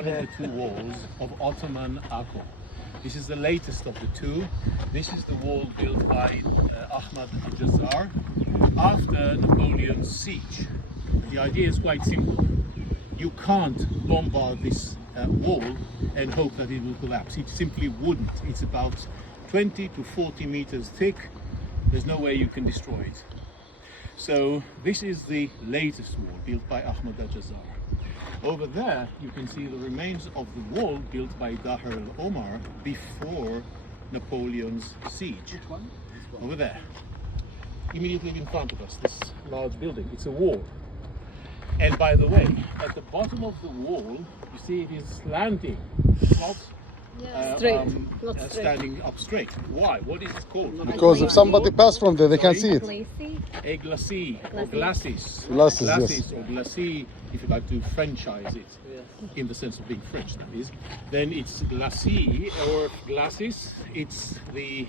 one of the two walls of Ottoman Akko. This is the latest of the two. This is the wall built by Ahmad al-Jazar after Napoleon's siege. The idea is quite simple. You can't bombard this wall and hope that it will collapse. It simply wouldn't. It's about 20 to 40 meters thick. There's no way you can destroy it. So this is the latest wall built by Ahmad al-Jazar. Over there you can see the remains of the wall built by Dahr al-Omar before Napoleon's siege. Over there, immediately in front of us, this large building. It's a wall. And by the way, at the bottom of the wall, you see it is slanting, not straight, standing up straight. Why? What is it called? Because if somebody pass from there, they can see it. A glacis, or glacis. Glacis, Glacis, yes. or glacis, if you like to Frenchize it, in the sense of being French, that is. Then it's glacis, or glacis. It's the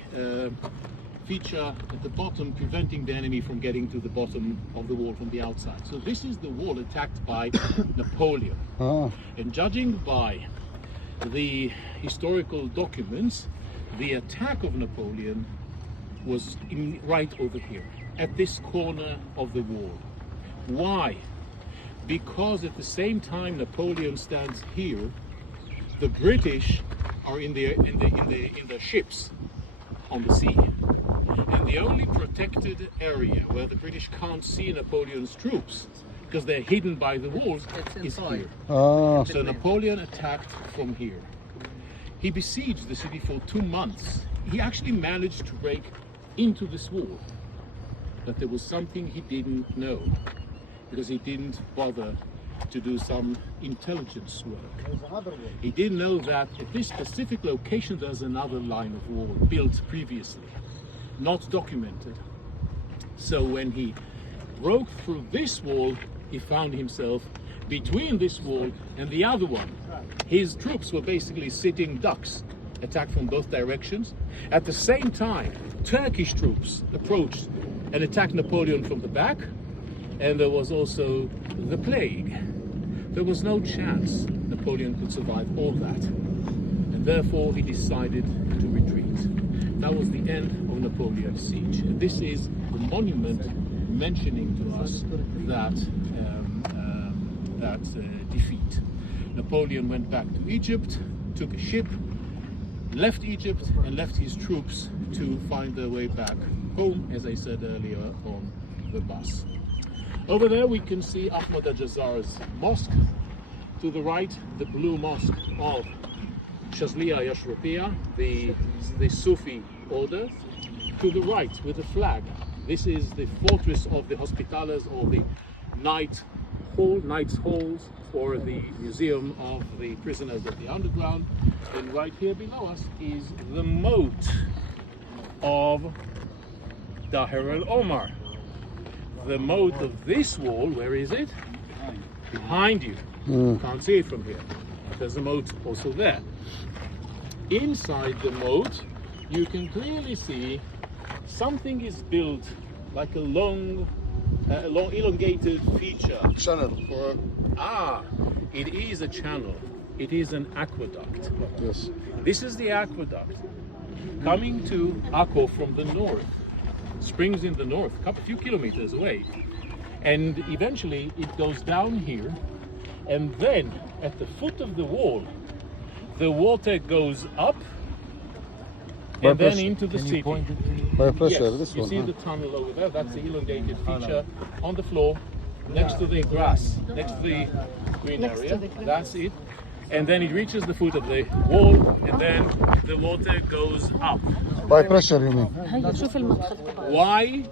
feature at the bottom preventing the enemy from getting to the bottom of the wall from the outside. So this is the wall attacked by Napoleon. And judging by the historical documents, the attack of Napoleon was right over here, at this corner of the wall. Why? Because at the same time Napoleon stands here, the British are in the ships on the sea. And the only protected area where the British can't see Napoleon's troops, because they're hidden by the walls, is here. So Napoleon attacked from here. He besieged the city for 2 months. He actually managed to break into this wall. But there was something he didn't know, because he didn't bother to do some intelligence work. He didn't know that at this specific location there's another line of wall built previously, not documented. So when he broke through this wall, he found himself between this wall and the other one. His troops were basically sitting ducks, attacked from both directions. At the same time, Turkish troops approached and attacked Napoleon from the back, and there was also the plague. There was no chance Napoleon could survive all that, and therefore he decided to retreat. That was the end of Napoleon's siege. And this is the monument mentioning to us that defeat. Napoleon went back to Egypt, took a ship, left Egypt, and left his troops to find their way back home, as I said earlier, on the bus. Over there we can see Ahmad al-Jazar's mosque. To the right, the blue mosque of Shazliya Yashrupiya, the Sufi order. To the right, with the flag, this is the fortress of the Hospitallers, or the Knights' Halls, or the Museum of the Prisoners of the Underground. And right here below us is the moat of Dahr al-Omar. The moat of this wall, where is it? Behind you. You can't see it from here. There's a moat also there. Inside the moat, you can clearly see something is built like a long elongated feature. Channel. It is a channel. It is an aqueduct. Yes. This is the aqueduct coming to Akko from the north. Springs in the north, a few kilometers away. And eventually it goes down here, and then at the foot of the wall, the water goes up and then into the city. By pressure, Yes, this you one. see the tunnel over there, that's the elongated feature on the floor, next to the grass, next to the green area, that's it. And then it reaches the foot of the wall, and then the water goes up. By pressure, you mean? Why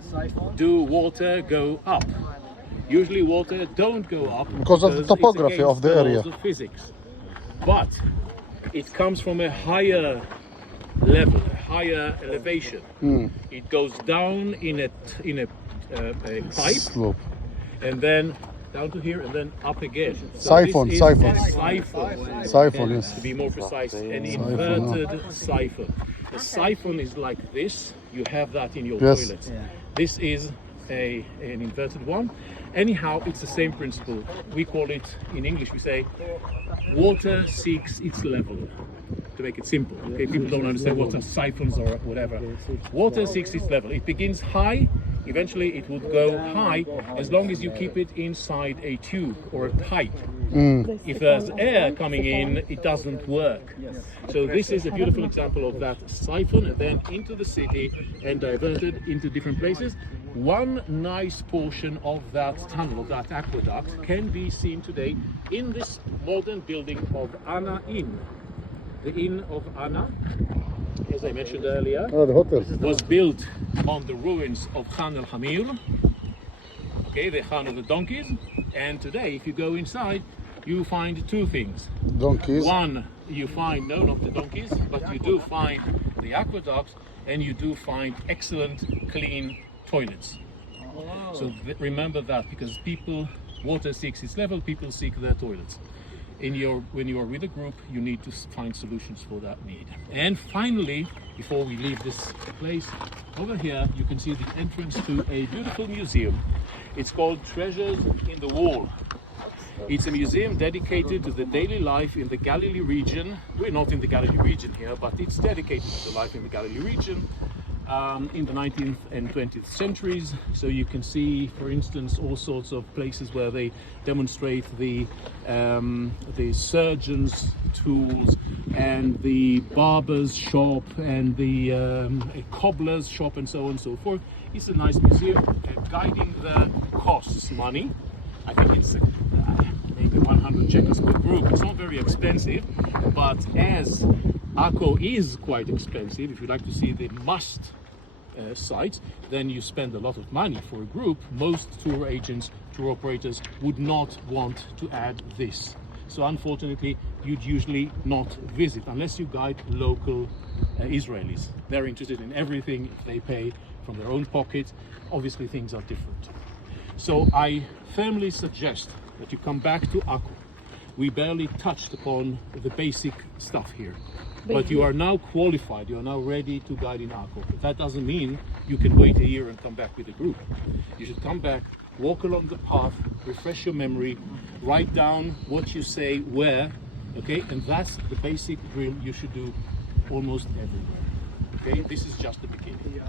do water go up? Usually water don't go up Because of the topography it's of the against area. laws of physics. But it comes from a higher level, a higher elevation. It goes down in a pipe, Slope. and then down to here, and then up again. So Siphon, this is siphon. a siphon. Siphon, yes. To be more precise, an inverted siphon. A siphon is like this. You have that in your Yes. toilet. This is an inverted one, Anyhow, it's the same principle. We call it, in English, we say, water seeks its level. To make it simple, okay? People don't understand what are siphons or whatever. Water seeks its level. It begins high, eventually it would go high as long as you keep it inside a tube or a pipe. If there's air coming in, it doesn't work. So this is a beautiful example of that siphon, and then into the city and diverted into different places. One nice portion of that tunnel, of that aqueduct, can be seen today in this modern building of Anna Inn. The Inn of Anna, as I mentioned earlier, Oh, the hotel. was built on the ruins of Khan el-Hamir, okay, the Khan of the donkeys. And today, if you go inside, you find two things. Donkeys. One, you find, no, not the donkeys, but you do find the aqueduct, and you do find excellent, clean toilets. So remember that, because water seeks its level, people seek their toilets. When you are with a group, you need to find solutions for that need. And finally, before we leave this place, over here you can see the entrance to a beautiful museum. It's called Treasures in the Wall. It's a museum dedicated to the daily life in the Galilee region. We're not in the Galilee region here, but it's dedicated to the life in the Galilee region in the 19th and 20th centuries. So you can see, for instance, all sorts of places where they demonstrate the surgeon's tools and the barber's shop and the cobbler's shop and so on and so forth. It's a nice museum. Guiding there costs money. I think it's maybe 100 shekels per group. It's not very expensive, but as Akko is quite expensive, if you'd like to see the must sites, then you spend a lot of money for a group. Most tour agents, tour operators would not want to add this. So unfortunately, you'd usually not visit unless you guide local Israelis. They're interested in everything. If they pay from their own pocket, obviously things are different. So I firmly suggest that you come back to Akko. We barely touched upon the basic stuff here. But you are now qualified, you are now ready to guide in Akko. That doesn't mean you can wait a year and come back with a group. You should come back, walk along the path, refresh your memory, write down what you say where, okay? And that's the basic drill you should do almost everywhere, okay? This is just the beginning.